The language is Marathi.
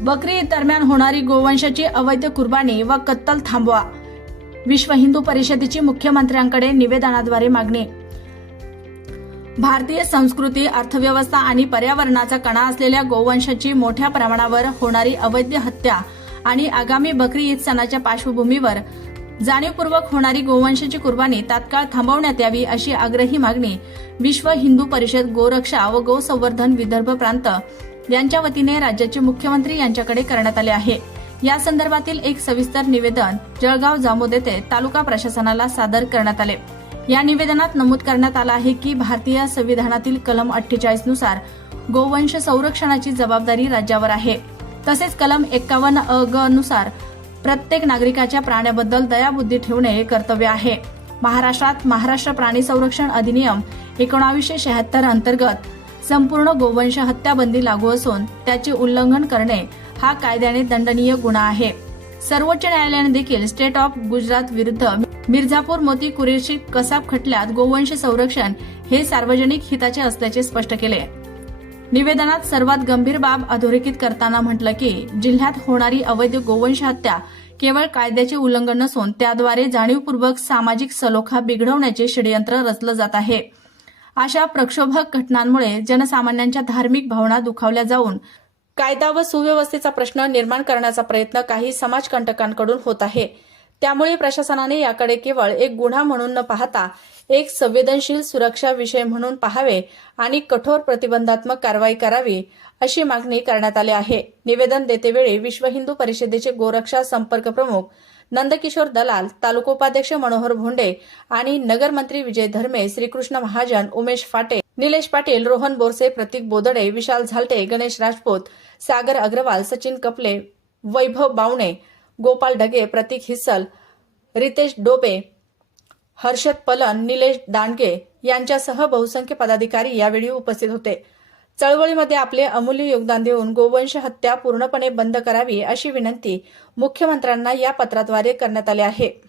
बकरी ईद दरम्यान होणारी गोवंशाची अवैध कुर्बानी व कत्तल थांबवा. विश्व हिंदू परिषदेची मुख्यमंत्र्यांकडे निवेदनाद्वारे मागणी. भारतीय संस्कृती, अर्थव्यवस्था आणि पर्यावरणाचा कणा असलेल्या गोवंशाची मोठ्या प्रमाणावर होणारी अवैध हत्या आणि आगामी बकरी ईद सणाच्या पार्श्वभूमीवर जाणीवपूर्वक होणारी गोवंशाची कुर्बानी तात्काळ थांबवण्यात यावी अशी आग्रही मागणी विश्व हिंदू परिषद, गोरक्षा व गोसंवर्धन विदर्भ प्रांत यांच्या वतीने राज्याचे मुख्यमंत्री यांच्याकडे करण्यात आले आहे. या संदर्भातील एक सविस्तर निवेदन जळगाव जामोद येथे तालुका प्रशासनाला सादर करण्यात आले. या निवेदनात नमूद करण्यात आलं आहे की भारतीय संविधानातील कलम 48 नुसार गोवंश संरक्षणाची जबाबदारी राज्यावर आहे. तसेच कलम 51 अ ग नुसार प्रत्येक नागरिकाच्या प्राण्याबद्दल दयाबुद्धी ठेवणे हे कर्तव्य आहे. महाराष्ट्रात महाराष्ट्र प्राणी संरक्षण अधिनियम 1976 अंतर्गत संपूर्ण गोवंश हत्याबंदी लागू असून त्याचे उल्लंघन करणे हा कायद्याने दंडनीय गुन्हा आहे. सर्वोच्च न्यायालयाने देखील स्टेट ऑफ गुजरात विरुद्ध मिर्झापूर मोती कुरेशी कसाब खटल्यात गोवंश संरक्षण हे सार्वजनिक हिताचे असल्याचे स्पष्ट केले. निवेदनात सर्वात गंभीर बाब अधोरेखित करताना म्हटलं की जिल्ह्यात होणारी अवैध गोवंश हत्या केवळ कायद्याचे उल्लंघन नसून त्याद्वारे जाणीवपूर्वक सामाजिक सलोखा बिघडवण्याचे षडयंत्र रचलं जात आहे. अशा प्रक्षोभक घटनांमुळे जनसामान्यांच्या धार्मिक भावना दुखावल्या जाऊन कायदा व सुव्यवस्थेचा प्रश्न निर्माण करण्याचा प्रयत्न काही समाजकंटकांकडून होत आहे. त्यामुळे प्रशासनाने याकडे केवळ एक गुन्हा म्हणून न पाहता एक संवेदनशील सुरक्षा विषय म्हणून पाहावे आणि कठोर प्रतिबंधात्मक कारवाई करावी अशी मागणी करण्यात आली आहे. निवेदन देतेवेळी विश्व हिंदू परिषदेचे गोरक्षा संपर्क प्रमुख नंदकिशोर दलाल, तालुकोपाध्यक्ष मनोहर भोंडे आणि नगरमंत्री विजय धर्मे, श्रीकृष्ण महाजन, उमेश फाटे, निलेश पाटील, रोहन बोरसे, प्रतीक बोदडे, विशाल झालटे, गणेश राजपूत, सागर अग्रवाल, सचिन कपले, वैभव बावणे, गोपाल ढगे, प्रतीक हिस्सल, रितेश डोबे, हर्षद पलन, निलेश दांडगे यांच्यासह बहुसंख्य पदाधिकारी यावेळी उपस्थित होते. चळवळीमध्ये आपले अमूल्य योगदान देऊन गोवंश हत्या पूर्णपणे बंद करावी अशी विनंती मुख्यमंत्र्यांना या पत्राद्वारे करण्यात आली आहे.